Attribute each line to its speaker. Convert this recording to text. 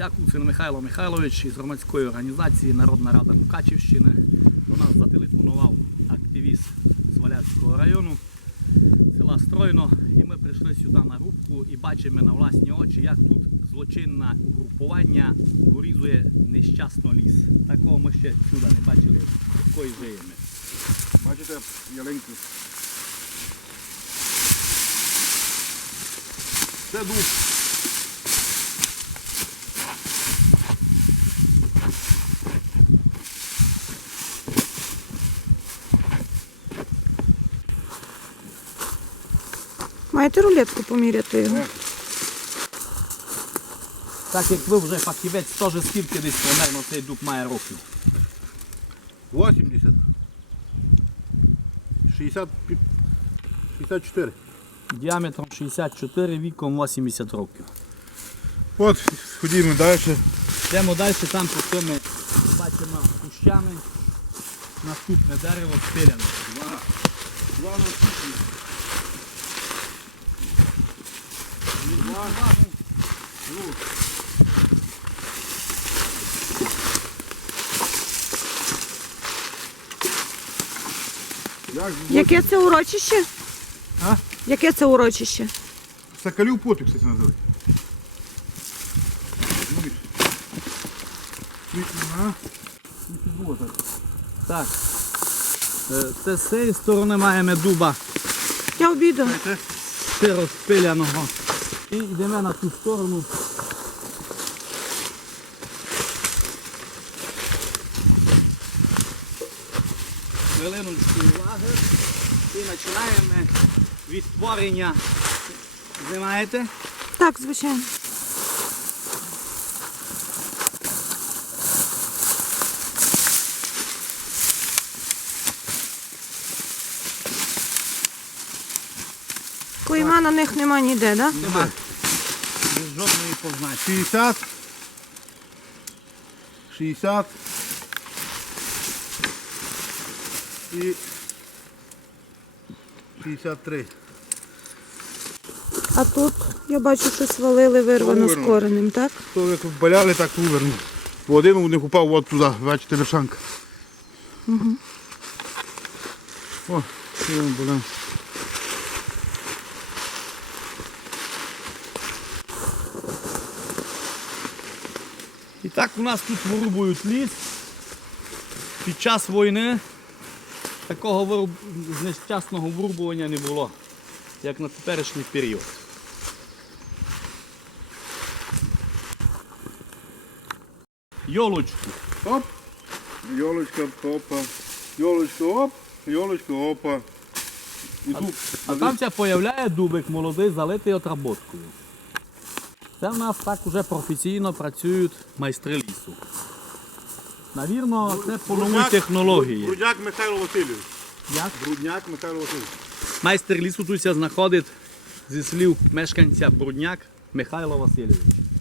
Speaker 1: Я Куцин Михайло Михайлович із громадської організації Народна Рада Мукачівщини. До нас зателефонував активіст з Валяцького району, села Стройно. І ми прийшли сюди на рубку і бачимо на власні очі, як тут злочинне угрупування вирізує нещасно ліс. Такого ми ще сюди не бачили, такої живемо.
Speaker 2: Бачите ялинку? Це дуб.
Speaker 3: Маєте рулетку поміряти його?
Speaker 1: Так як ви вже фахівець, теж скільки десь примерно цей дуб має років?
Speaker 2: 80. 64.
Speaker 1: Діаметром 64, віком 80 років.
Speaker 2: От, ходімо далі.
Speaker 1: Йдемо далі, там по цьому бачимо кущами. Наступне дерево спиляне.
Speaker 2: Два наступні.
Speaker 3: Яке це урочище?
Speaker 2: А?
Speaker 3: Яке це урочище?
Speaker 2: Соколів потік, кстати, називають.
Speaker 1: Так. Це з цієї сторони маємо дуба
Speaker 3: Я обіду.
Speaker 1: розпиляного. І йдемо на ту сторону. Хвилиночку уваги. І починаємо відтворення. Знімаєте?
Speaker 3: Так, звичайно. Клейма на них нема ніде, так? Да?
Speaker 1: Нема. Без жодної позначки.
Speaker 2: 60. 60. І 63.
Speaker 3: А тут я бачу, щось валили вирвано з коренем, так?
Speaker 2: То як вбаляли, так уверну. Бо один у них упав от туди, бачите, вершанка.
Speaker 3: Угу.
Speaker 2: О, що він були.
Speaker 1: І так у нас тут вирубують ліс. Під час війни такого нещасного вирубування не було, як на теперішній період. Йолочку.
Speaker 2: Оп, йолочка, опа, йолочка, оп, йолочка, опа. І тут,
Speaker 1: А там ся появляє дубик молодий, залитий отработкою. Це в нас так уже професійно працюють майстри лісу. Навірно, це по новій технології.
Speaker 2: Брудняк Михайло Васильович.
Speaker 1: Як?
Speaker 2: Брудняк Михайло Васильович.
Speaker 1: Майстер лісу тут ся знаходить зі слів мешканця Брудняк Михайло Васильович.